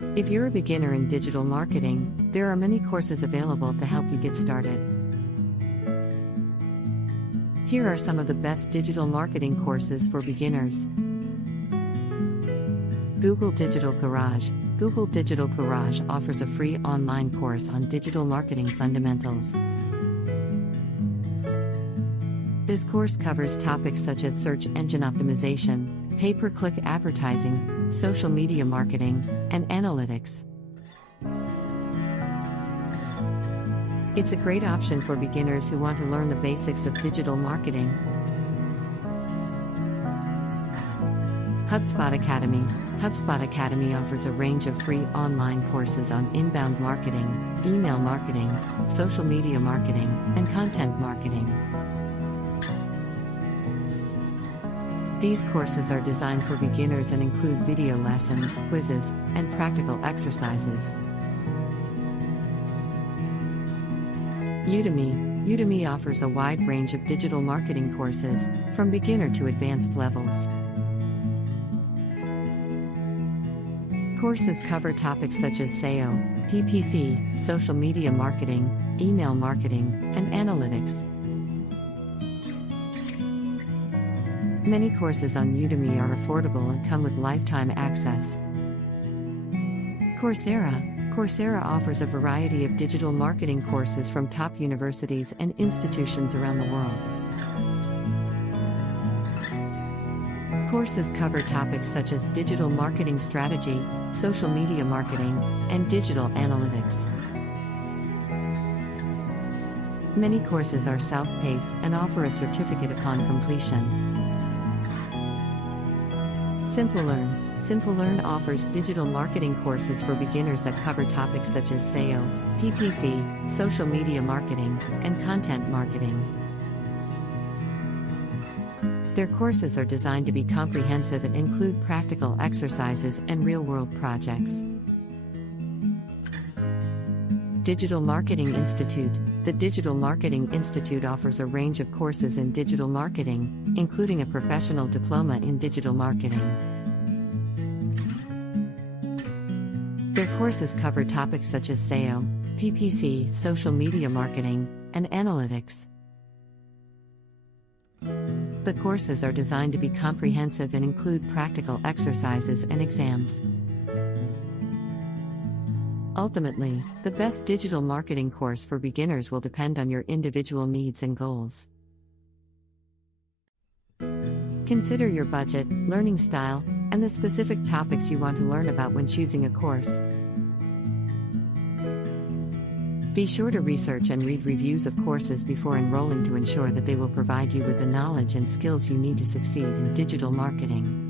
If you're a beginner in digital marketing, there are many courses available to help you get started. Here are some of the best digital marketing courses for beginners. Google Digital Garage. Google Digital Garage offers a free online course on digital marketing fundamentals. This course covers topics such as search engine optimization, pay-per-click advertising, social media marketing, and analytics. It's a great option for beginners who want to learn the basics of digital marketing. HubSpot Academy. HubSpot Academy offers a range of free online courses on inbound marketing, email marketing, social media marketing, and content marketing. These courses are designed for beginners and include video lessons, quizzes, and practical exercises. Udemy. Udemy offers a wide range of digital marketing courses, from beginner to advanced levels. Courses cover topics such as SEO, PPC, social media marketing, email marketing, and analytics. Many courses on Udemy are affordable and come with lifetime access. Coursera. Coursera offers a variety of digital marketing courses from top universities and institutions around the world. Courses cover topics such as digital marketing strategy, social media marketing, and digital analytics. Many courses are self-paced and offer a certificate upon completion. Simplilearn. Simplilearn offers digital marketing courses for beginners that cover topics such as SEO, PPC, social media marketing, and content marketing. Their courses are designed to be comprehensive and include practical exercises and real-world projects. Digital Marketing Institute. The Digital Marketing Institute offers a range of courses in digital marketing, including a professional diploma in digital marketing. Their courses cover topics such as SEO, PPC, social media marketing, and analytics. The courses are designed to be comprehensive and include practical exercises and exams. Ultimately, the best digital marketing course for beginners will depend on your individual needs and goals. Consider your budget, learning style, and the specific topics you want to learn about when choosing a course. Be sure to research and read reviews of courses before enrolling to ensure that they will provide you with the knowledge and skills you need to succeed in digital marketing.